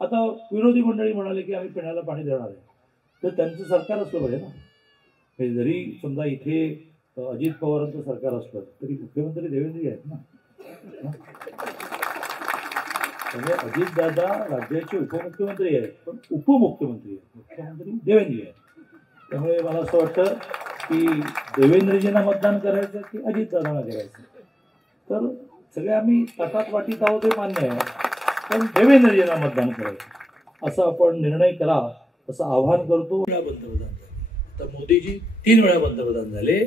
आता विरोधी मंडळी म्हणाले की आम्ही पिण्याला पाणी देणार आहे, तर त्यांचं सरकार असलं पाहिजे ना. हे जरी समजा इथे अजित पवारांचं सरकार असलं तरी मुख्यमंत्री देवेंद्र आहेत ना. म्हणजे अजितदादा राज्याचे उपमुख्यमंत्री आहेत, पण उपमुख्यमंत्री आहेत, मुख्यमंत्री देवेंद्र आहेत. त्यामुळे मला असं वाटतं की देवेंद्रजींना मतदान करायचं की अजितदादांना करायचं. तर सगळे आम्ही ताटात वाटीत आहोत हे मान्य आहे, पण देवेंद्रजींना मतदान करायचं असं आपण निर्णय करा असं आवाहन करतो. पंतप्रधान झाले तर मोदीजी 3 वेळा पंतप्रधान झाले,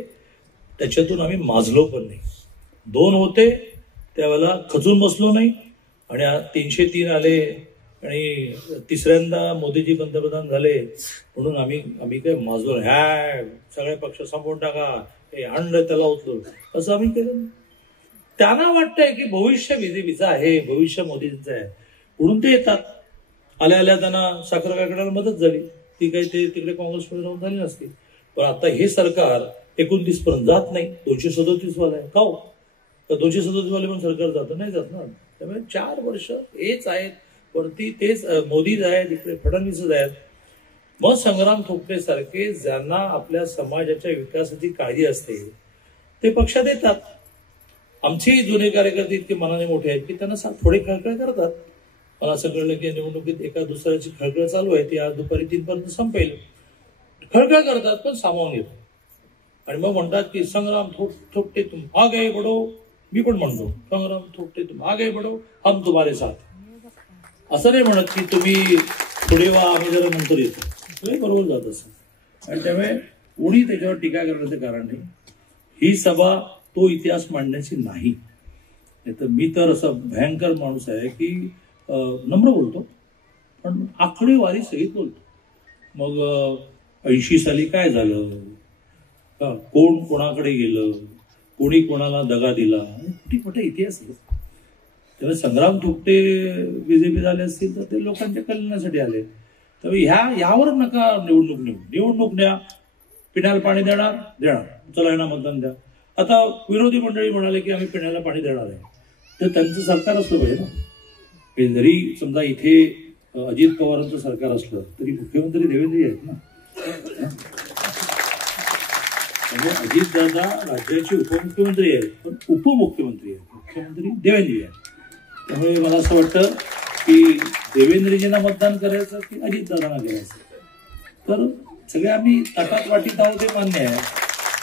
त्याच्यातून आम्ही माजलो पण नाही. 2 होते त्यावेळेला खचून बसलो नाही, आणि 303 आले आणि तिसऱ्यांदा मोदीजी पंतप्रधान झाले म्हणून आम्ही काय माजलो नाही. ह्या सगळे पक्ष संपवून टाका, हे अंड त्याला उचलून असं आम्ही केलं. त्यांना वाटतंय की भविष्य बीजेपीचं आहे, भविष्य मोदींचं आहे म्हणून ते येतात. आल्या आल्या त्यांना साखर कारखान्याला मदत झाली, ती काही ते तिकडे काँग्रेसमध्ये जाऊन झाली नसती. पण आता हे सरकार 29 पर्यंत जात नाही, 237 वाला आहे. का हो, 237 वाले पण सरकार जातं नाही जात ना. त्यामुळे 4 वर्ष हेच आहेत, वरती तेच मोदीच आहेत, इकडे फडणवीसच आहेत. मग संग्राम थोपटे सारखे ज्यांना आपल्या समाजाच्या विकासाची काळजी असते ते पक्षात येतात. आमचे जुने कार्यकर्ते इतके मनाने मोठे आहेत की त्यांना थोडे खळखळ करतात. मला असं कळलं की निवडणुकीत एका दुसऱ्याची खळखळ चालू आहे, ती आज दुपारी 3 पर्यंत संपेल. खळखळ करतात पण सामावून घेतात आणि मग म्हणतात की संग्राम थोपटे तुम आगे बढो. मी पण म्हणतो संग्राम थोपटे तुम आगे बढो, हम तुम्हारे साथ. असं नाही म्हणत की तुम्ही पुढे वा, आम्ही जरा नंतर येतो. बरोबर जात असं. आणि त्यामुळे कोणी त्याच्यावर टीका करण्याचं कारण नाही. ही सभा तो इतिहास मांडण्याची नाही. तर मी तर असा भयंकर माणूस आहे की नम्र बोलतो पण आकडेवारी सहित बोलतो. मग 80 साली काय झालं, कोण कोणाकडे गेलं, कोणी कोणाला दगा दिला, कुठे कुठे इतिहास आहे. त्यामुळे संग्राम थोपटे बीजेपी झाले असतील तर ते लोकांच्या कल्याणासाठी आले. त्यामुळे ह्यावर नका निवडणूक द्या, पिण्याला पाणी देणार, चला यांना मतदान द्या. आता विरोधी मंडळी म्हणाले की आम्ही पिण्याला पाणी देणार आहे, तर त्यांचं सरकार असलं पाहिजे ना. हे जरी समजा इथे अजित पवारांचं सरकार असलं तरी मुख्यमंत्री देवेंद्र आहेत ना. म्हणजे अजितदादा राज्याचे उपमुख्यमंत्री आहेत, पण उपमुख्यमंत्री आहेत, मुख्यमंत्री देवेंद्र आहेत. त्यामुळे मला असं वाटतं की देवेंद्रजींना मतदान करायचं की अजितदादांना करायचं. तर सगळे आम्ही ताटात वाटीत आहोत हे मान्य आहे,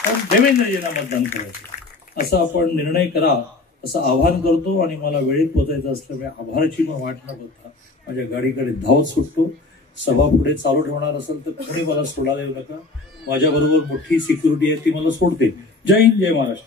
पण देवेंद्रजींना मतदान करायचं असं आपण निर्णय करा असं आवाहन करतो. आणि मला वेळेत पोहोचायचं असल्यामुळे आभाराची पण वाट न बघता माझ्या गाडीकडे धावत सुटतो. सभा पुढे चालू ठेवणार असेल तर कोणी मला सोडायला येऊ नका. माझ्याबरोबर मोठी सिक्युरिटी आहे, ती मला सोडते. जय हिंद, जय महाराष्ट्र.